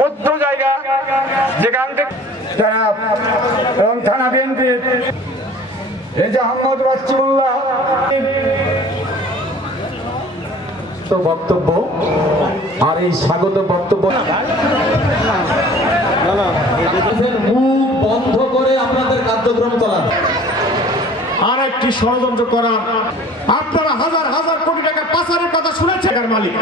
মধ্য জায়গা যেখান থেকে এবং থানা বিএনপির এই যে আহমদ বাচ্চিউল্লাহ বক্তব্য আর এই স্বাগত বক্তব্য মুখ বন্ধ করে আপনাদের কার্যক্রম চালান। আর একটি ষড়যন্ত্র করা, আপনারা হাজার হাজার কোটি টাকা পাচারের কথা শুনেছেন মালিক।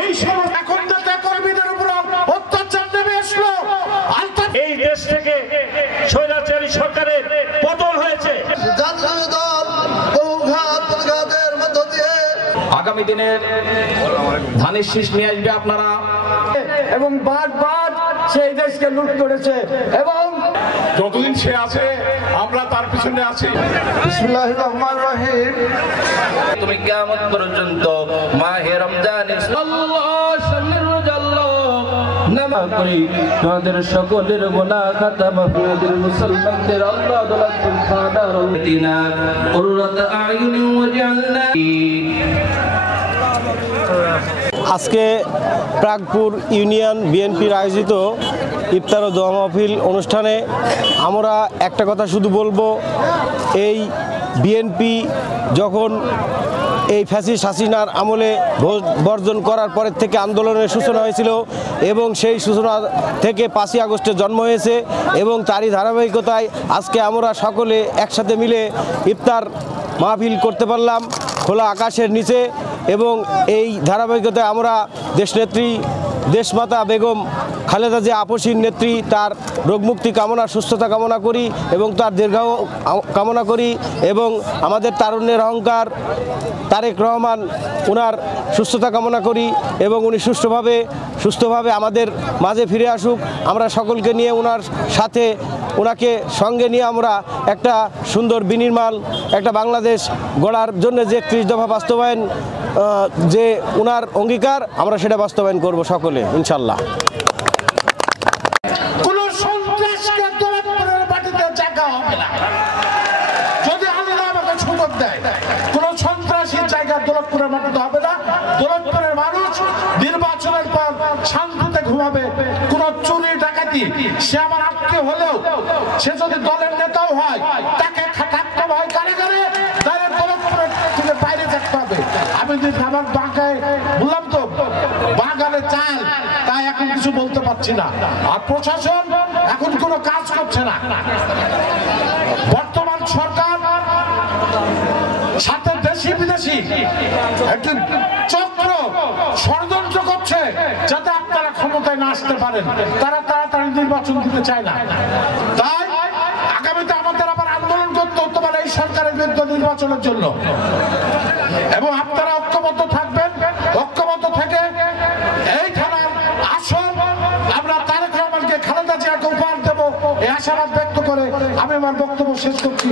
এই সমস্ত এখন কর্মীদের উপর অত্যাচার নেমে আসলো, এই দেশ থেকে স্বৈরাচারী সরকারের পতন হয়েছে। আগামী দিনের ধানের শীষ নিয়ে আসবে আপনারা, এবং বারবার সেই দেশকে লুট করেছে এবং যতদিন সে আছে আমরা তার পিছনে আছি। বিসমিল্লাহির রহমানির রহিম। তুমি কিয়ামত পর্যন্ত মাহে রমজানের নামা করি তোমাদের সকলের গুনাহ খাতা মাফুদের মুসলমানদের আল্লাহ দলাতুল ফাদার উতিনা কুররাত আয়ুনি ওয়াজআলনা। আজকে প্রাগপুর ইউনিয়ন বিএনপির আয়োজিত ইফতার ও দোয়া মাহফিল অনুষ্ঠানে আমরা একটা কথা শুধু বলবো, এই বিএনপি যখন এই ফ্যাসিস্ট হাসিনার আমলে ভোট বর্জন করার পরের থেকে আন্দোলনের সূচনা হয়েছিল এবং সেই সূচনা থেকে 5ই আগস্টের জন্ম হয়েছে এবং তারই ধারাবাহিকতায় আজকে আমরা সকলে একসাথে মিলে ইফতার মাহফিল করতে পারলাম খোলা আকাশের নিচে। এবং এই ধারাবাহিকতায় আমরা দেশনেত্রী দেশমাতা বেগম খালেদা জিয়া আপসীর নেত্রী, তার রোগমুক্তি কামনা, সুস্থতা কামনা করি এবং তার দীর্ঘায়ু কামনা করি এবং আমাদের তারুণ্যের অহংকার তারেক রহমান ওনার সুস্থতা কামনা করি এবং উনি সুস্থভাবে আমাদের মাঝে ফিরে আসুক। আমরা সকলকে নিয়ে ওনার সাথে ওনাকে সঙ্গে নিয়ে আমরা একটা সুন্দর বিনির্মাণ একটা বাংলাদেশ গড়ার জন্য যে 30 দফা বাস্তবায়ন যে ওনার অঙ্গীকার আমরা সেটা বাস্তবায়ন করব সকলে ইনশাল্লাহ। কোন সন্ত্রাসকে দৌলতপুরের মাটিতে জায়গা হবে না। যদি আল্লাহ আমাকে সুযোগ দেয়, কোন সন্ত্রাসীর জায়গা দৌলতপুরের মাটিতে হবে না। দৌলতপুরের মানুষ নির্বাচনের পর শান্তিতে ঘুমাবে। কোন চুরি ডাকাতি সে আমার আত্মীয় হলেও সে যদি দলের নেতাও হয় তাকে থাকতে হয় কারাগারে, তাহলে দৌলতপুরের থেকে বাইরে থাকতে হবে। আমি যদি আমার বাঁকায় বললাম তো বাগানে চাল, তাই এখন কিছু বলতে পারছি না। আর প্রশাসন এখন কোনো কাজ করছে না। বর্তমান সরকার সাথে দেশি বিদেশি একটি চক্র ষড়যন্ত্র করছে যাতে আপনারা ক্ষমতায় না আসতে পারেন। তারা তাড়াতাড়ি নির্বাচন দিতে চায় না। তাই আগামীতে আমাদের আবার আন্দোলন করতে হতে পারে এই সরকারের বিরুদ্ধে নির্বাচনের জন্য। এবং আপনারা ঐক্যবদ্ধ থাকবেন, ঐক্যবদ্ধ থেকে এই থানার আসন আমরা তারেক রহমানকে খালেদা জিয়াকে উপহার দেবো এই আশাবাদ ব্যক্ত করে আমি আমার বক্তব্য শেষ করছি।